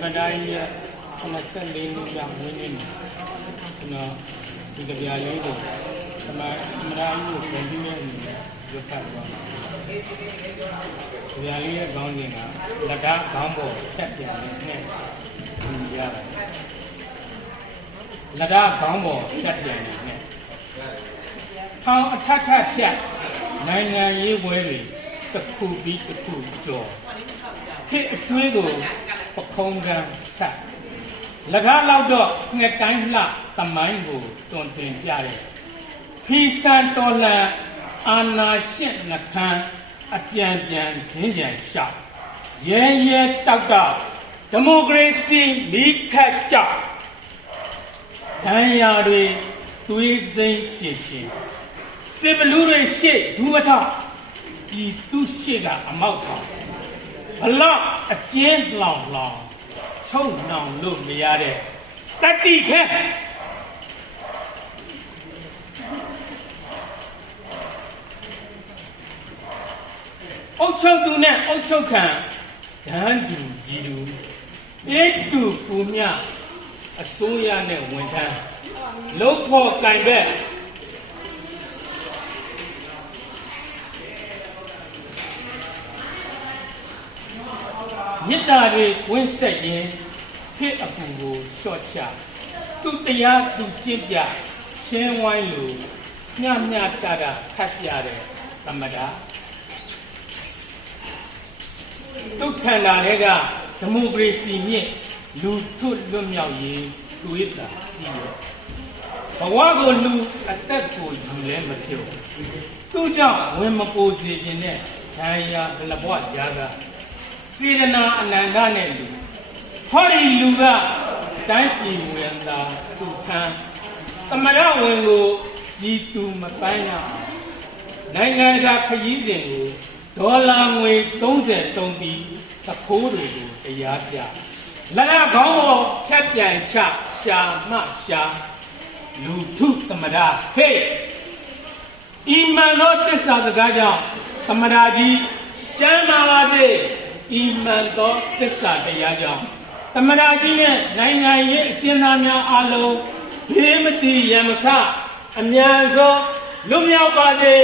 Badai connection lane yang ini, no, tiga biaya itu, sama merayu pendingnya ini, juga kan. Biaya gaungnya, lada gambo, set yang ini, ya. Lada gambo, set yang ini. How attack set, nanya ye worry, the cool beat the cool jaw. Take a twiggle. ပခုံးကဆက်၎င်းလောက်တော့ငှက်တိုင်းလှသမိုင်းကိုတွင်တင်ပြတယ်ဖီဆန်တော်လှန်အာနာရှင်းနှခမ်းအပြန်ပြန်ဇင်းကြံရှောက်ရဲရဲတောက်တောက်ဒီမိုကရေစီမိခတ်ကြောက်ဒဏ်ရာတွေသွေးစိမ့်ရှည်ရှည်စစ်ဘလူးတွေရှေ့ဒူးမထောက်ဒီသူ့ရှေ့ကအမောက်ထောက်ဘလောက်အကျဉ်းလောင်လောင်ချုံနောင်လို့မရတဲ့တတိခဲအုတ်ချုပ်သူနဲ့အုတ်ချုပ်ခံဒန်းတူကြီးတူအေးတူပူမြအစိုးရနဲ့ဝန်ထမ်းလုံးဖို့ကင်ဘက်မြစ်တာတွေဝင်းဆက်ရင်ခေအပူကိုလျှော့ချသူတရားသူကျင့်ပြရှင်းဝိုင်းလိုမျှမျှတတာခတ်ပြတဲ့သမတာဒုက္ခန္တာတွေကဒီမိုကရေစီမြင့်လူထုလွတ်မြောက်ရေးတွေးတာစီးရဘဝကိုလူအသက်ကိုယူလဲမဖြစ်သူကြောင့်ဝင်မပိုးစေခြင်းနဲ့ဒဏ်ရာဘလဘွားကြားကစေရနာအနန္တနဲ့လူဟောဒီလူကတိုင်းပြည်ဝင်သာသူခံသမရဝင်ကိုဒီသူမပိုင်းရအောင်နိုင်ငံတကာခရီးစဉ်ကိုဒေါ်လာငွေ33ပြီးသခိုးတွေကိုတရားပြလက်ရခေါင်းပေါ်ဖြတ်ပြန်ချရှာမှရှာလူထုသမရဟေးအီမန်တော်တစ္ဆာစကားကြောင့်သမရကြီးကျမ်းမာပါစေအီမန်တော်သစ္စာတရားကြောင့်သမရာကြီးနဲ့နိုင်ငံရေးအကျဉ်းသားများအားလုံးဘေးမတည်ရန်မခအမြန်ဆုံးလွတ်မြောက်ပါစေ